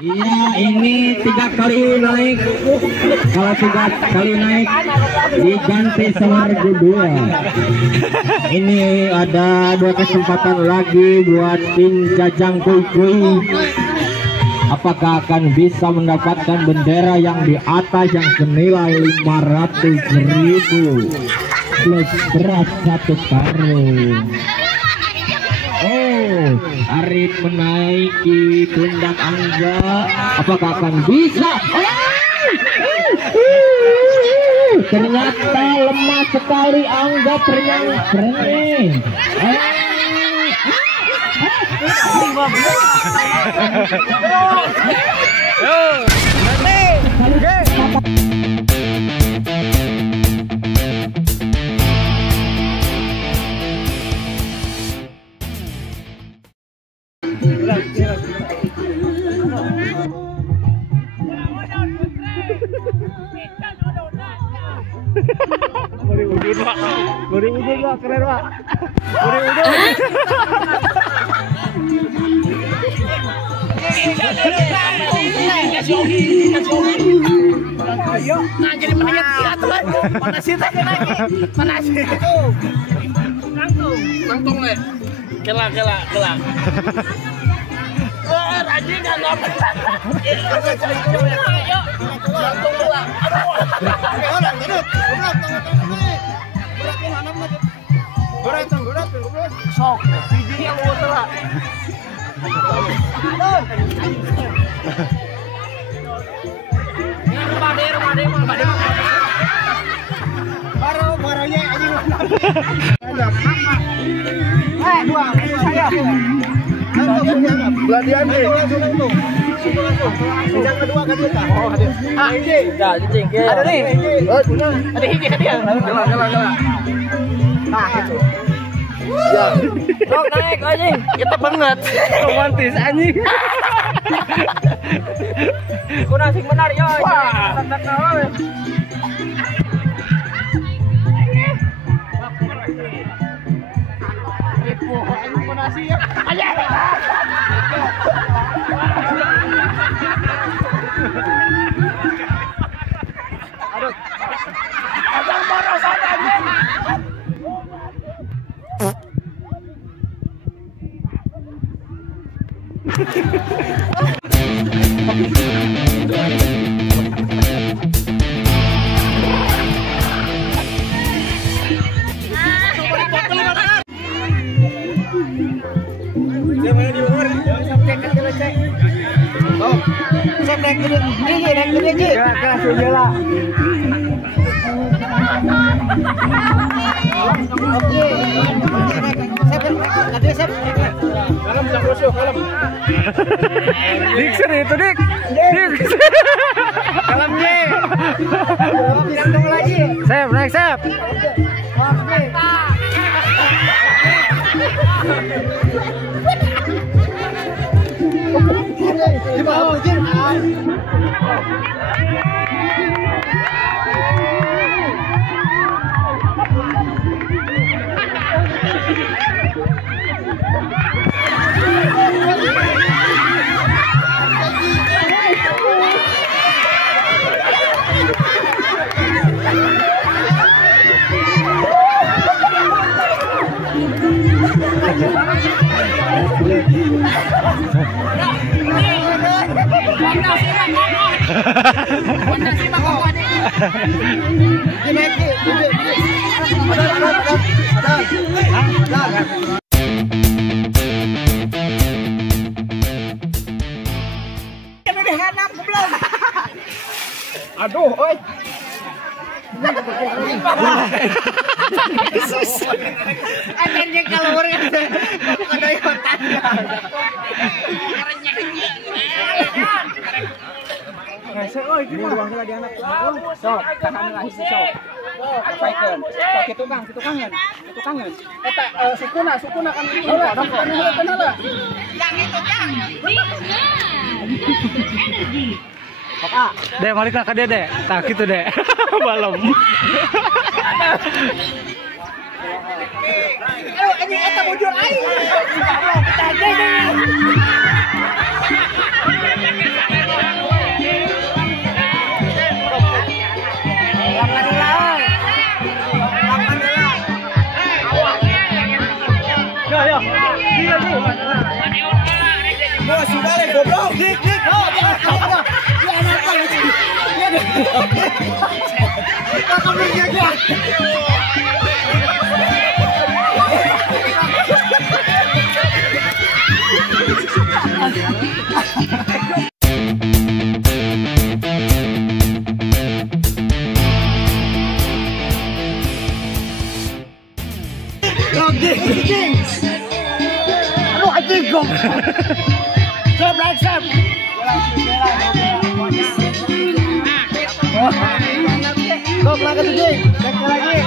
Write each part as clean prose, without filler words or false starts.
Iya, ini 3 kali naik. Kalau 3 kali naik diganti sama regu 2. Ini ada 2 kesempatan lagi buat tim Jajang Kuy Kuy. Apakah akan bisa mendapatkan bendera yang di atas yang senilai 500.000 plus berat 1 karung. Arif menaiki pundak Angga, apakah akan bisa? Ternyata lemah sekali Angga berenang. Beri ujung Pak, keren Pak. Beri ujung. Nah jadi menit ya tuh. Panasin lagi. Panasin. Nangtung le. Kela. Rajin kan apa? Ayo. Nangtung pula. Berat. Sok. Bijinya lu telah. Baru-barunya anjing. Dua saya. Beladian nih. Yang kedua kan kita. Oh, ada. Dah, cicing. Ada nih. Ada hiji dia. Gila. Nah, itu. Ya. Sok naik anjing. Kita banget. Romantis anjing. Kunasing benar yo. Dik seri itu dik. Kalem nih. Jantung lagi. Naik sep. Di bawah anjing. Aduh, oi. Akhirnya keluar itu. Ada yang tanya. Ngasih, oi, gimana uang lagi anak? Sok, tahan lagi sok. Sampaikan. Sok itu kangen. Eta sukuna kan itu. Kenapa? Yang itu yang. Pak, deh balik ke dia deh. Tak gitu deh. Balom. Ini eta bujur aing. Aduh anjing gong. Siap naik siap. Gong lagi tuh jing. Naik lagi.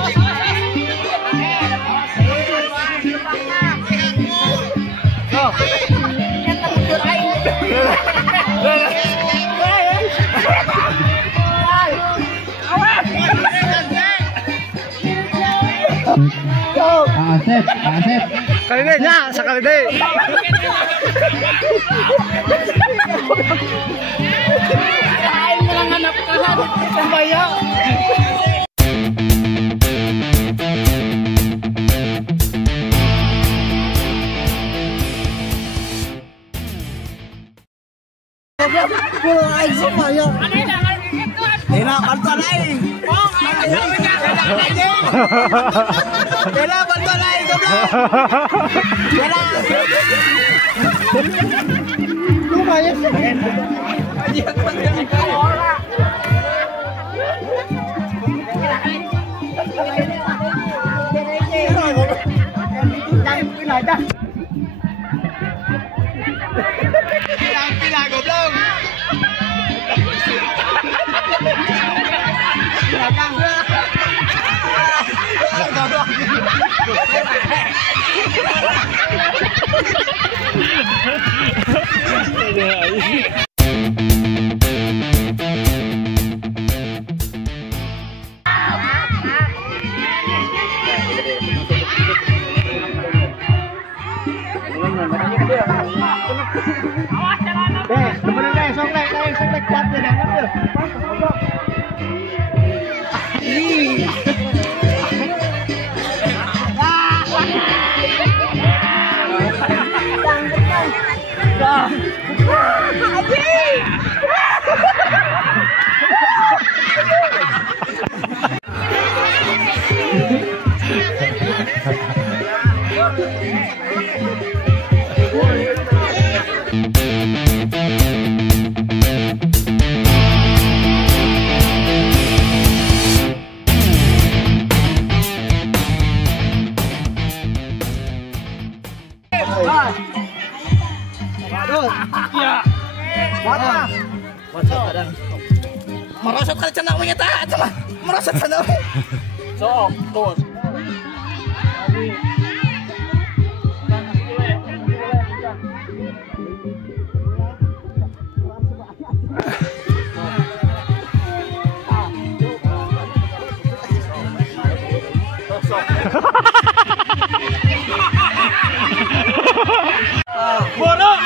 Asep. Kali deh, nya sekali deh. Aing melangan apakahan sembayang. Pulang aing sembayang. Dina bantuan aing. Beda bantuan aing goblok. Beda. Lumayan sih. Pila goblok. Merosot kali cendak punya tak, coba merosot cendak. Sok, terus. Bodoh.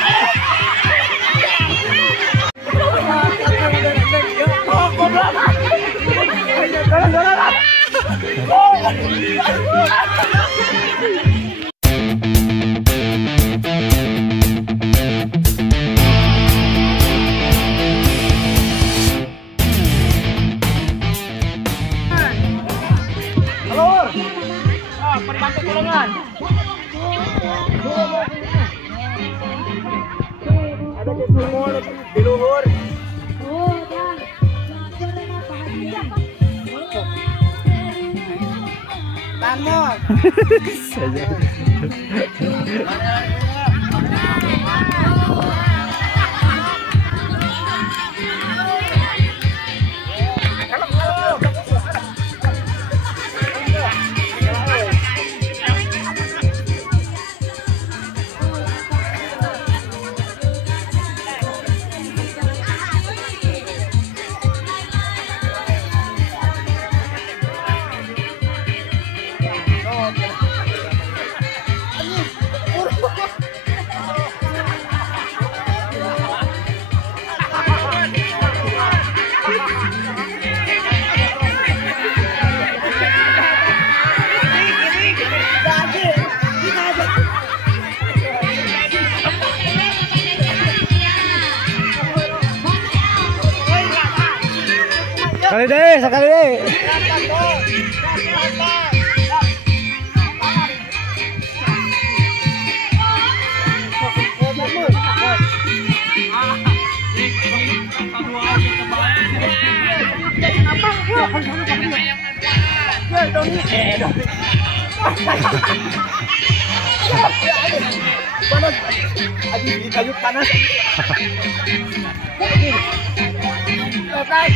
Bantu golongan. Ada di sumur, di luhur. Tanmos. Sekali deh. Panas. Aji di kayu panas. Naik.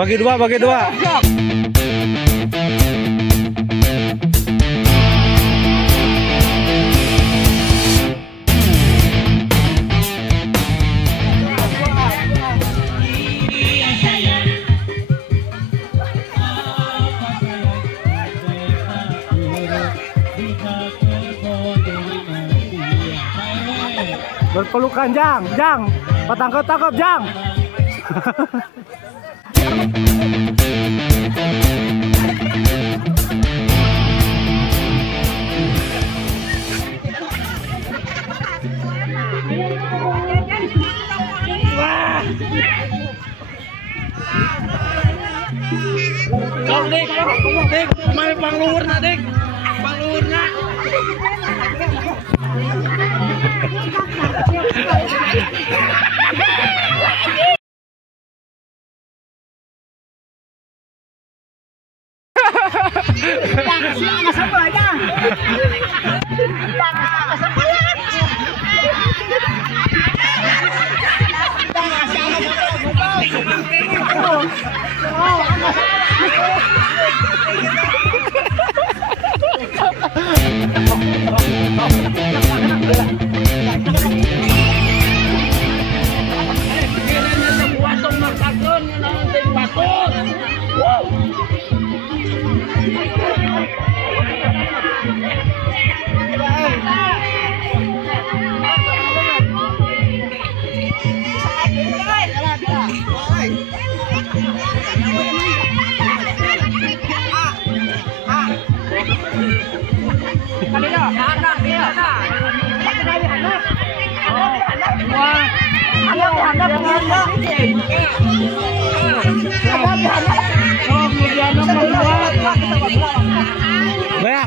Bagi dua. Berpelukan, Jang. Tangkap, Jang. Sok dik, main pangluhurna dik. Pangluhurna.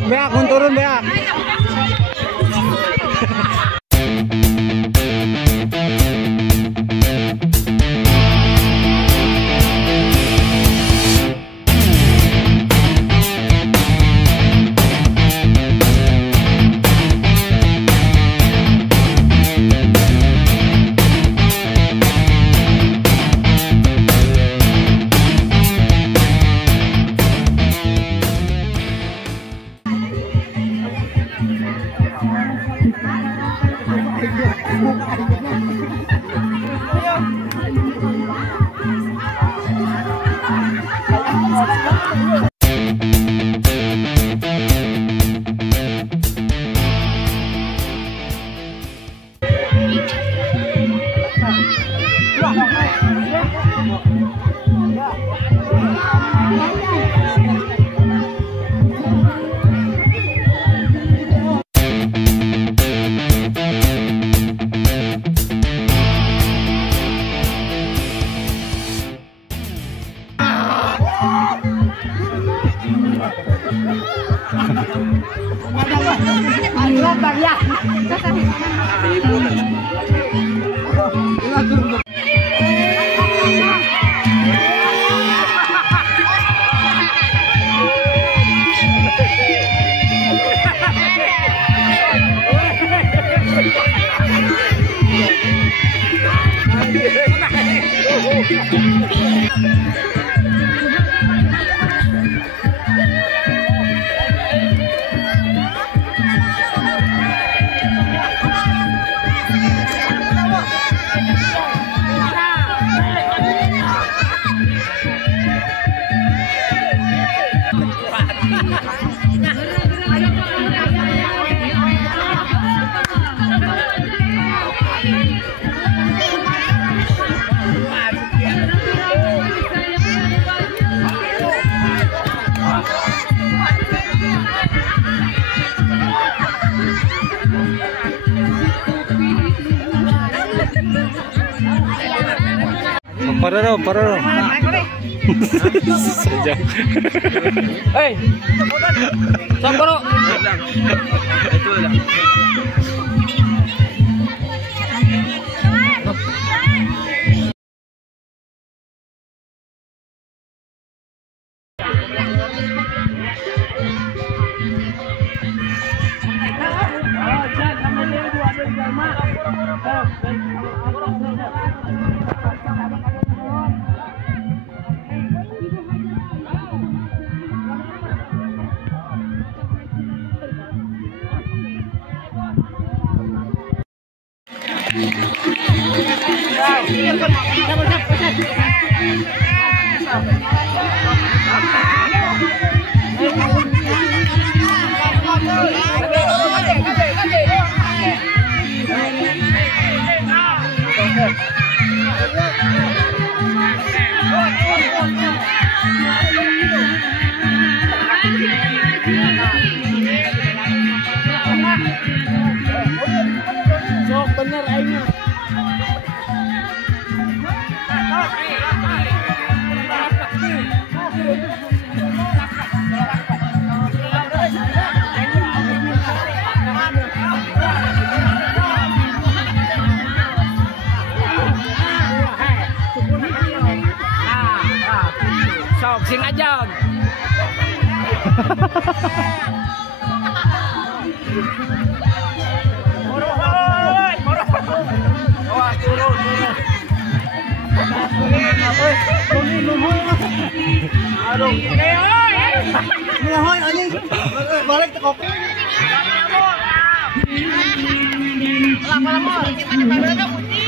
Beak, mun turun beak. Paroro. Saja. Hei, sok bro. Sok bener aing. Sok sing aja. Aduh, hoy anjing. Balik ke kopi. Lama-lama kita di mana putih.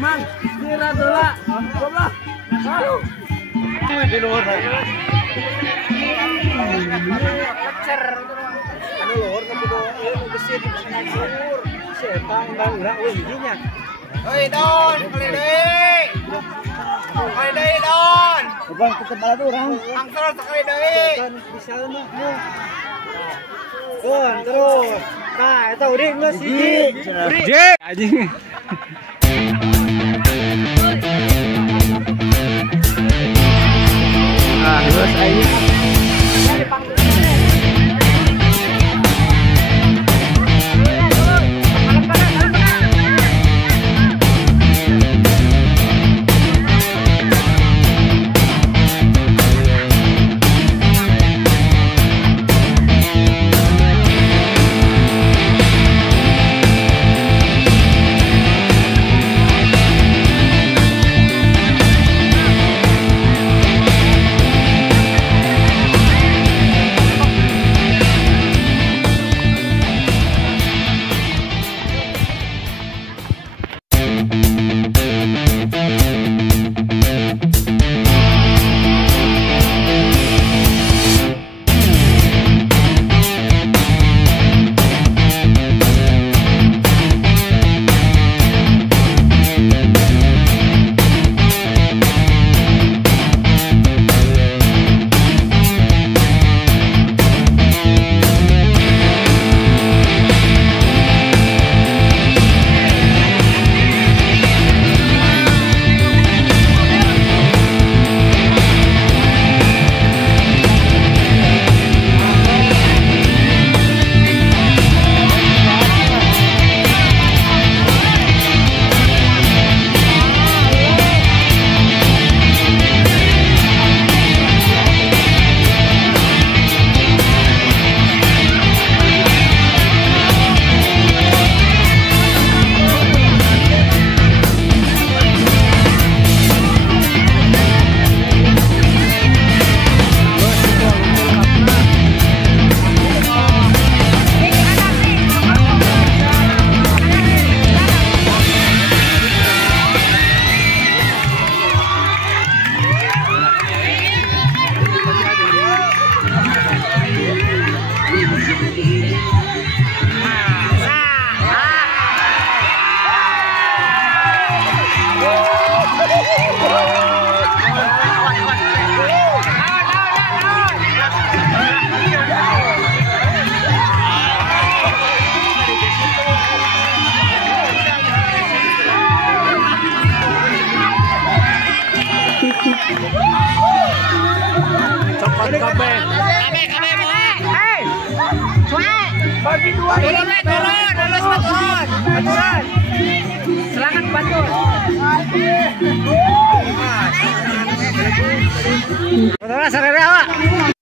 Man, kira dulu. Goblok. Aduh. Di luar. Lecer. Anu luar tapi doang besi di singapur. Setan bang udah giginya. Oi Don, kali deui. Kali deui Don. Bang tetep ada orang. Angser sekali deui. Bisa mah. Don terus. Nah, eta uring geus hiji. Jek anjing. Terus aja. Cepat kabeh. Bagi dua. Turun. Serangan Batur. Sarere awak.